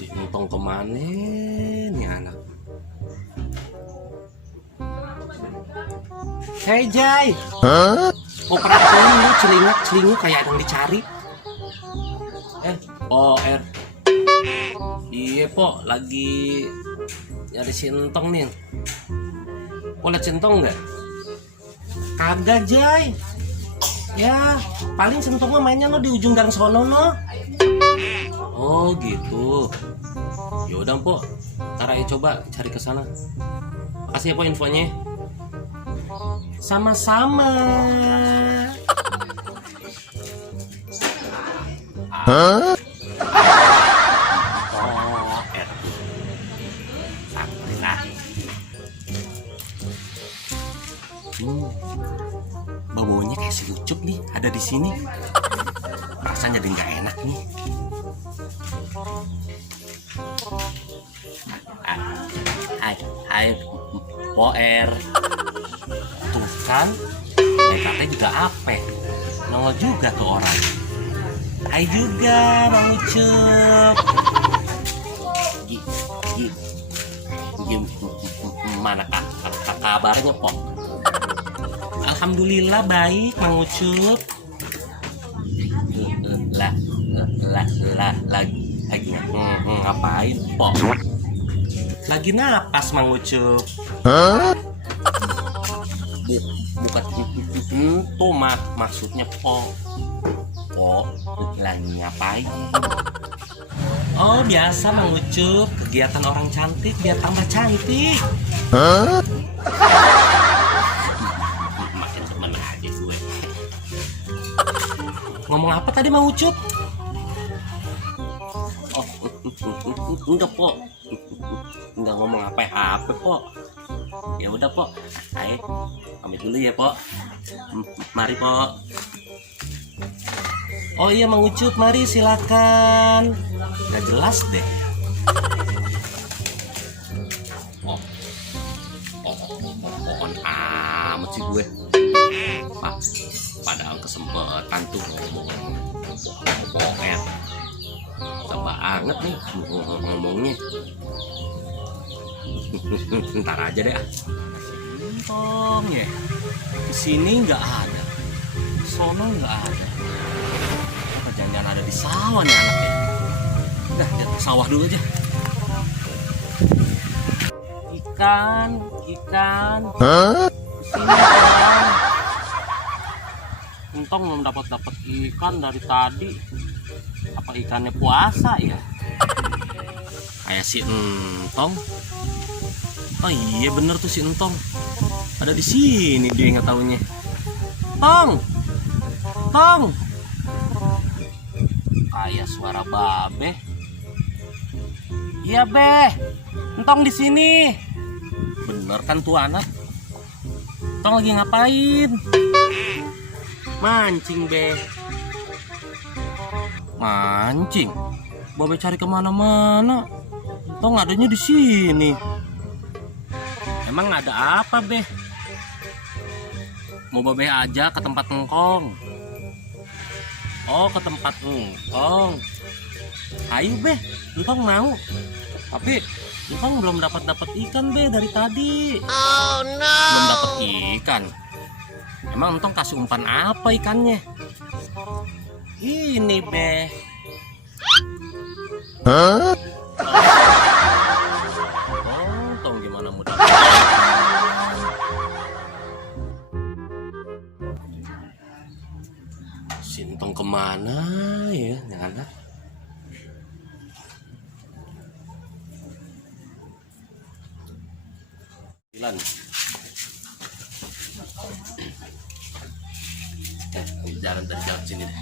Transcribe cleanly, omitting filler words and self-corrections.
Si Entong kemana nih anak? Hei Jai, kok perhatiin lu celingak kayak ada yang dicari? R. Iya po, lagi nyari si Entong nih. Po liat si Entong nggak? Kagak Jai. Ya, paling si Entong mah mainnya no di ujung gang sono no. Oh gitu. Yaudah po, ntar ayo coba cari ke sana. Makasih ya po infonya. Sama-sama. Hah? Baunya kayak si Ucup nih ada di sini. Rasanya jadi nggak enak nih. Hai, Poer. Tuh kan, katanya juga apa? Nongol juga tuh orang. Hai juga, Bang Ucup. Gimana kabarnya, Pok? Alhamdulillah baik, Mang Ucup. Lagi ngapain, Pok? Lagi napas, Mang Ucup. Hah? Bukan itu maksudnya Pok lagi ngapain? Oh biasa Mang Ucup, kegiatan orang cantik biar tambah cantik. Hah? Makin temen aja gue. Ngomong apa tadi Mang Ucup? Oh enggak Pok, enggak ngomong apa-apa Pok. Ya udah Pok, ayo pamit dulu ya Pok. Mari Pok. Oh iya Mang Ucup, mari silakan. Gak jelas deh. Pohon amat sih gue. Padahal kesempatan tuh ngomong. Susah banget nih ngomongnya. Ntar aja deh. Entong ya. Kesini nggak ada. Sono nggak ada. Apa jangan ada di sawah nih anaknya? Udah, lihat ke sawah dulu aja. Ikan. Hah? Kesini kan. Entong belum dapat ikan dari tadi. Apa ikannya puasa ya? Kayak si Entong. Oh iya bener tuh si Entong. Ada di sini dia nggak taunya. Tong. Kayak suara babe. Iya Beh. Entong di sini. Bener kan tuh anak? Entong lagi ngapain? Mancing Beh. Mancing. Babe cari kemana-mana. Entong adanya di sini. Emang ada apa Beh? Mau Babe aja ke tempat engkong. Oh ke tempat engkong. Ayo Beh, engkong mau. Tapi engkong belum dapat ikan Beh dari tadi. Oh no. Belum dapat ikan. Emang engkong kasih umpan apa ikannya? Ini Beh. Hah? Entong gimana mudah. Sintong kemana ya anak? Jalan. Jalan dari jalan sini deh.